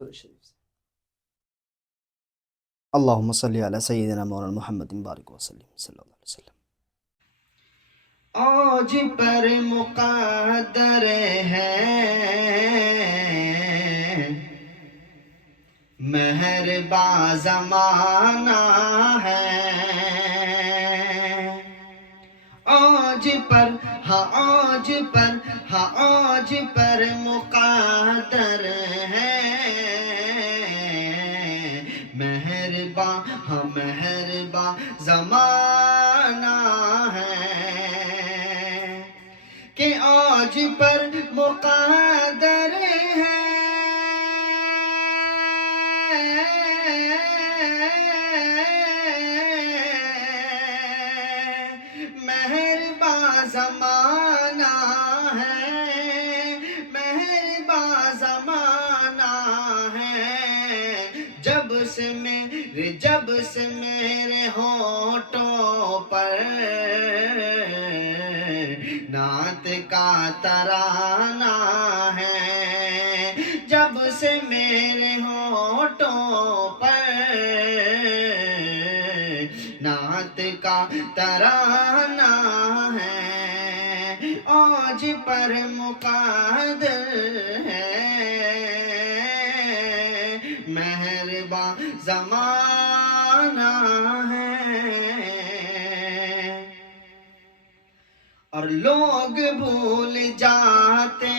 درود شریف سے اللہم صلی علی سیدنا مولانا محمد بارک وسلم صلی اللہ علیہ وسلم۔ آج پر مقدر ہے مہرباں زمانہ ہے، آج پر آج پر آج پر مقدر ہے مہرباں مہرباں زمانہ ہے کہ آج پر مقدر ہے مہرباں زمانہ ہے، مہرباں زمانہ ہے، جب سے میرے ہونٹوں پر نعت کا ترانہ ہے، جب سے میرے ہونٹوں پر نعت کا ترانہ ہے، آج پر مقدر ہے مہرباں زمانہ ہے۔ اور لوگ بھول جاتے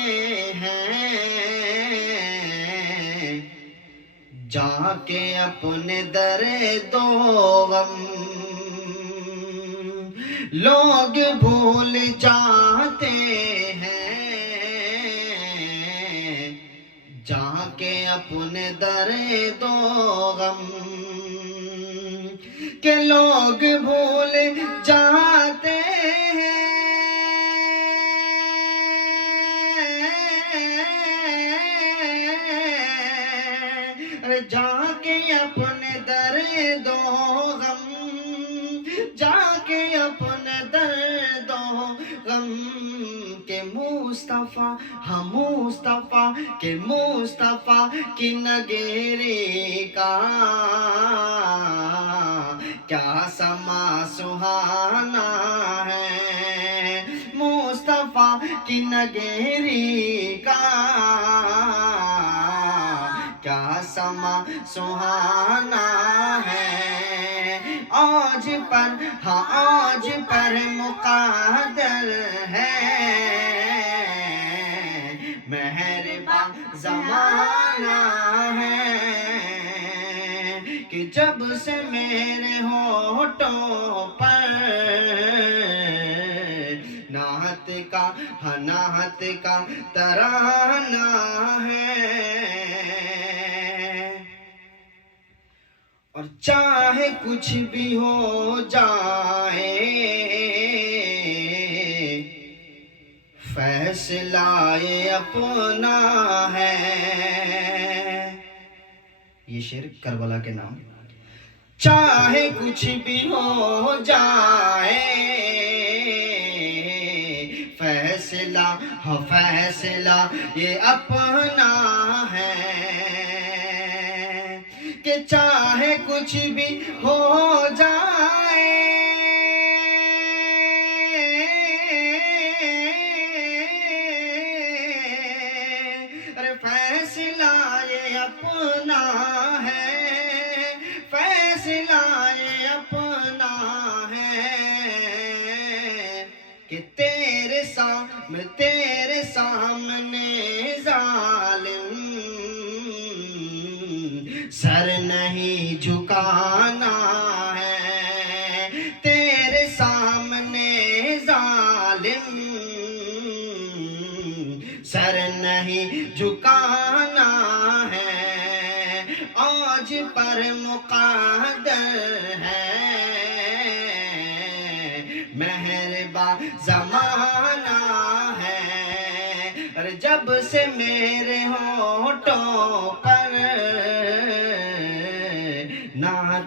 ہیں جا کے اپنے در دو غم، لوگ بھول جاتے ہیں جا کے اپنے در دو غم، کہ لوگ بھول جاتے ہیں جا کے اپنے در دو غم، جا کے اپنے در دو غم، کہ مصطفیٰ ہم مصطفیٰ کہ مصطفیٰ کی نگیری کا کیا سما سہانا ہے، مصطفیٰ کی نگیری کا کیا سما سہانا ہے، آج پر آج پر مقدر ہے مہرباں زمانہ ہے، کہ جب سے میرے ہونٹوں پر نعت کا ترانہ ہے، اور چاہے کچھ بھی ہو جائے فیصلہ یہ اپنا ہے، یہ شعر کربلا کے نام۔ چاہے کچھ بھی ہو جائے فیصلہ یہ اپنا ہے، کہ چاہے کچھ بھی ہو جائے ارے فیصلہ یہ اپنا ہے، فیصلہ یہ اپنا ہے، کہ تیرے سامنے ظالم سر نہیں جھکانا ہے، تیرے سامنے ظالم سر نہیں جھکانا ہے، آج پر مقدر ہے مہرباں زمانہ ہے، اور جب سے میرے ہونٹوں پر